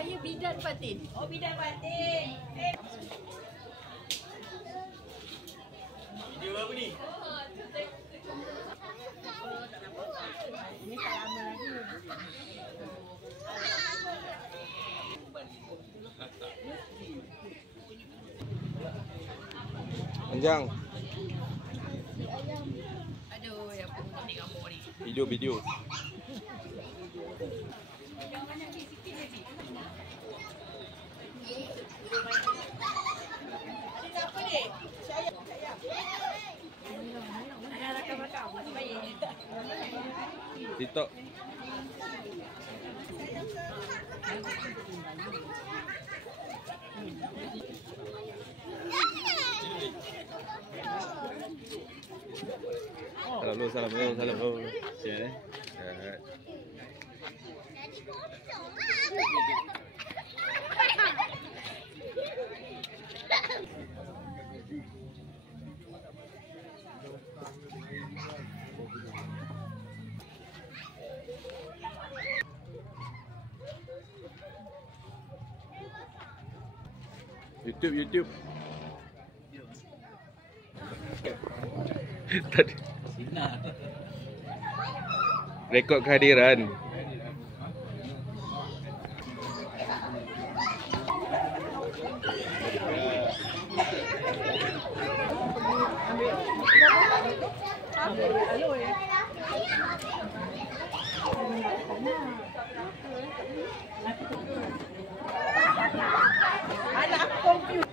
Saya bidan Fatin. Oh, bidan Fatin. Video apa ni? Ini tak lama lagi. Panjang. Aduh, yang pun ambil gambar ni. Video. TikTok. Salam. Share eh. YouTube. Tadi. Rekod kehadiran. Anak komputer.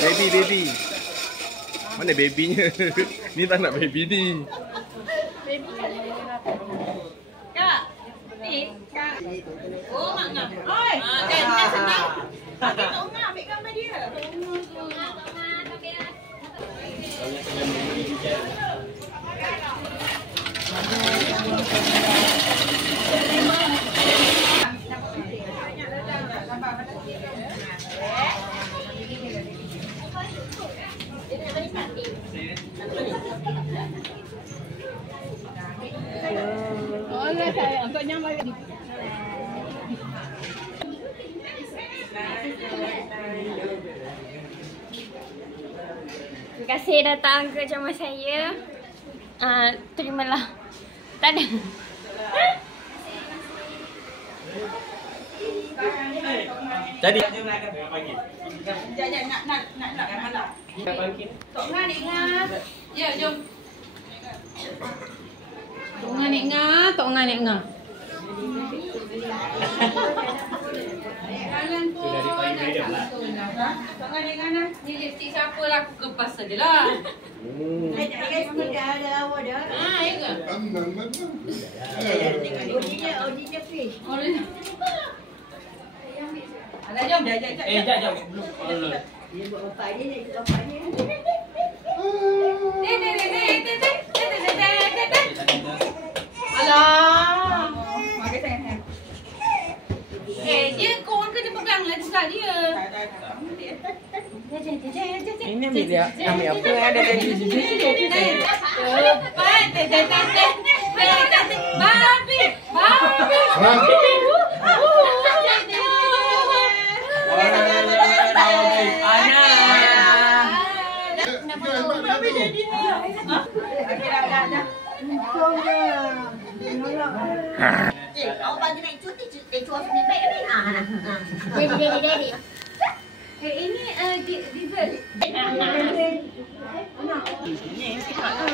Baby dulu sini. Baby. Mana babynya? Ni tak nak baby ni. Kak. Ni, Kak. Oh, mak ngam. Oi. Dah senang. Kita Ongah ambil gambar dia. Oleh saya untuk nyamai di. Terima kasih datang ke jamaah saya. Terimalah. Tak ada. Jadi Jangan nak mana. Tok Ngah ni Ngah. Ya, jom. Tok Ngah ni Ngah. Jangan pun. sudah dipanggil dia pula. Tok Ngah ni Ngah. Ni lipstick siapa lah, aku kepas sajalah. Guys, ada awak dah. Ya ke? Original fish. Alah, jom. Jap. Belum. Dia buat bapak dia, nak ikut bapak dia. Alah. Makan sangat. Dia korang kena pegang lah dekat dia. Ini ambil apa yang ada tadi? Awak bagi naik cuti, cuti baik ni. Daddy. Ini dessert. Ini sihat tu.